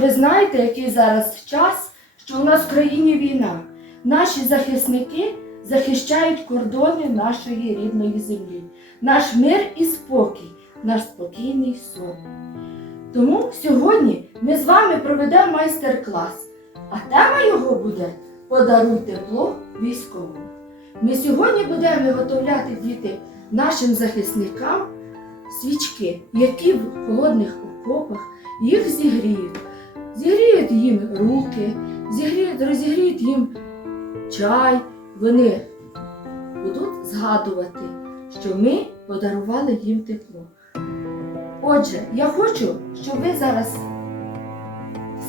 ви знаєте, який зараз час, що у нас в країні війна. Наші захисники захищають кордони нашої рідної землі, наш мир і спокій, наш спокійний сон. Тому сьогодні ми з вами проведемо майстер-клас, а тема його буде Подаруй тепло військовому. Ми сьогодні будемо виготовляти діти нашим захисникам свічки, які в холодних окопах їх зігріють. Зігріють їм руки, зігріють, розігріють їм чай. Вони будуть згадувати, що ми подарували їм тепло. Отже, я хочу, щоб ви зараз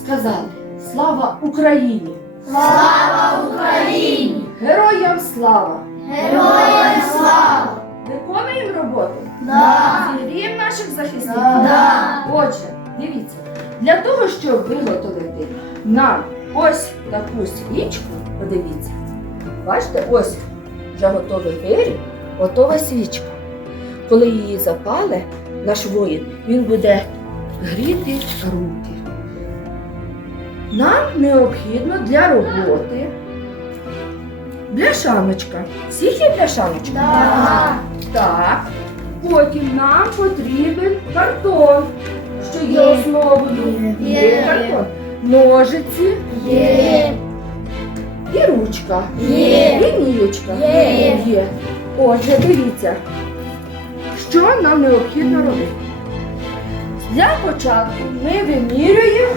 сказали Слава Україні! Слава Україні! Героям слава! Героям слава! Виконуємо роботу? Да! Зігріємо наших захисників? Да! Отже, дивіться, для того, щоб виготовити нам ось таку свічку, подивіться, бачите, ось вже готовий пиріг, готова свічка. Коли її запале, наш воїн, він буде гріти руки. Нам необхідно для роботи бляшаночка. Всіх є бляшаночка? Да! Так. Потім нам потрібен картон, Є. Ножиці Є! і ручка. Є. Лінієчка. Є. Є. Отже, дивіться, що нам необхідно робити. Для початку ми вимірюємо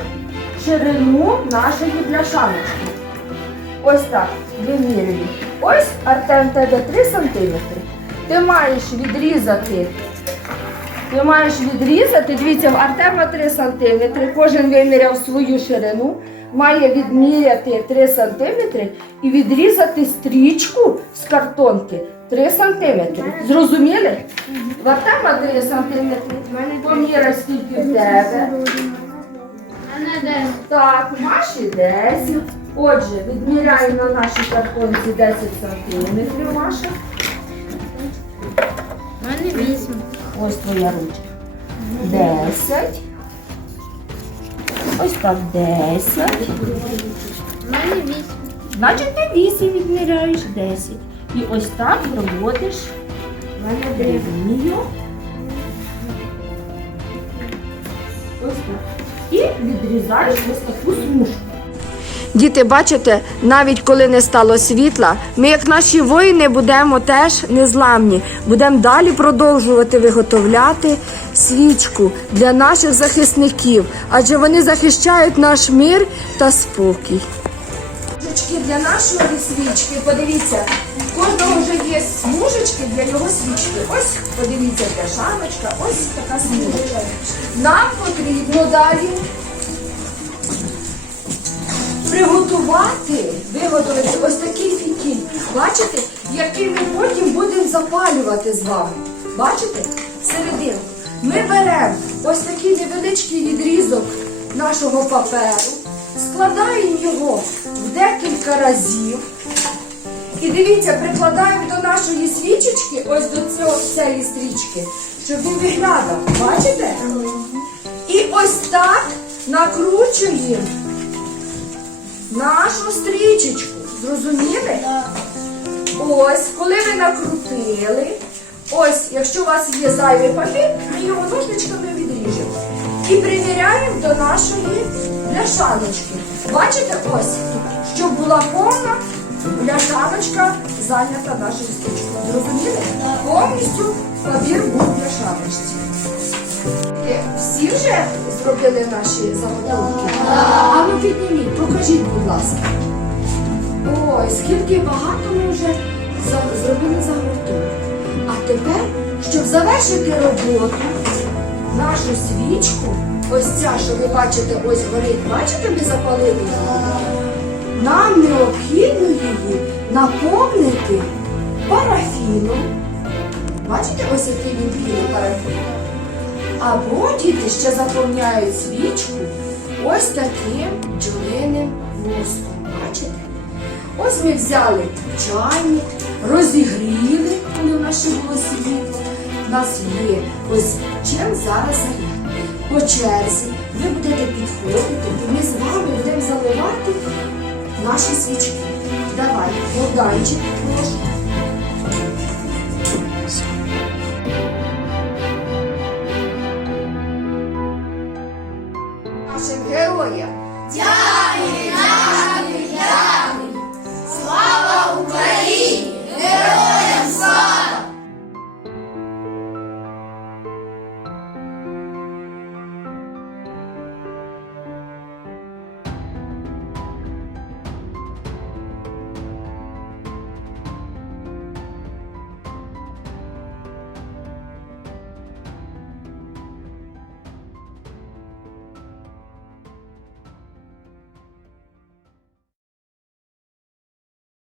ширину нашої бляшаночки. Ось так вимірюємо. Ось Артем тебе 3 см. Ти маєш відрізати. Ти маєш відрізати, дивіться, в Артема 3 см, кожен виміряв свою ширину, має відміряти 3 см і відрізати стрічку з картонки 3 см. Зрозуміли? В Артема 3 см, поміряй скільки в тебе. Так, Маші 10. Отже, відміряємо на нашій картонці 10 сантиметрів, Маша. Ось твоя ручка. 10. Ось так 10. У мене вісім. Значить, ти 8 відміряєш 10. І ось так проводиш лінію. Ось так. І відрізаєш ось таку смужку. Діти, бачите, навіть коли не стало світла, ми, як наші воїни, будемо теж незламні. Будемо далі продовжувати виготовляти свічку для наших захисників, адже вони захищають наш мир та спокій. Для нашої свічки, подивіться, у кожного вже є смужечки для його свічки. Ось, подивіться, пляшаночка, ось така смужечка. Нам потрібно далі приготувати, виготовити ось такий фітіль. Бачите, який ми потім будемо запалювати з вами. Бачите? Серединку. Ми беремо ось такий невеличкий відрізок нашого паперу, складаємо його в декілька разів. І дивіться, прикладаємо до нашої свічечки, ось до цього, цієї стрічки, щоб він виглядав. Бачите? І ось так накручуємо нашу стрічечку. Зрозуміли? Ось, коли ви накрутили, ось, якщо у вас є зайвий папір, ми його ножничками відріжемо. І приміряємо до нашої бляшаночки. Бачите, ось, щоб була повна бляшаночка зайнята нашою стрічкою. Зрозуміли? Повністю папір був в бляшаночці. Е, Всі вже зробили наші заготовки? А ну підніміть, покажіть, будь ласка. Ой, скільки багато ми вже зробили заготовок. А тепер, щоб завершити роботу, нашу свічку, ось ця, що ви бачите, ось горить, бачите, ми запалили її. Нам необхідно її наповнити парафіном. Бачите, ось який він парафін. Або діти ще заповняють свічку ось таким бджолиним воском. Бачите? Ось ми взяли чайник, розігріли, коли в наше було світло. У нас є ось чим зараз. По черзі ви будете підходити, і ми з вами будемо заливати наші свічки. Давай, Богданчик, прошу.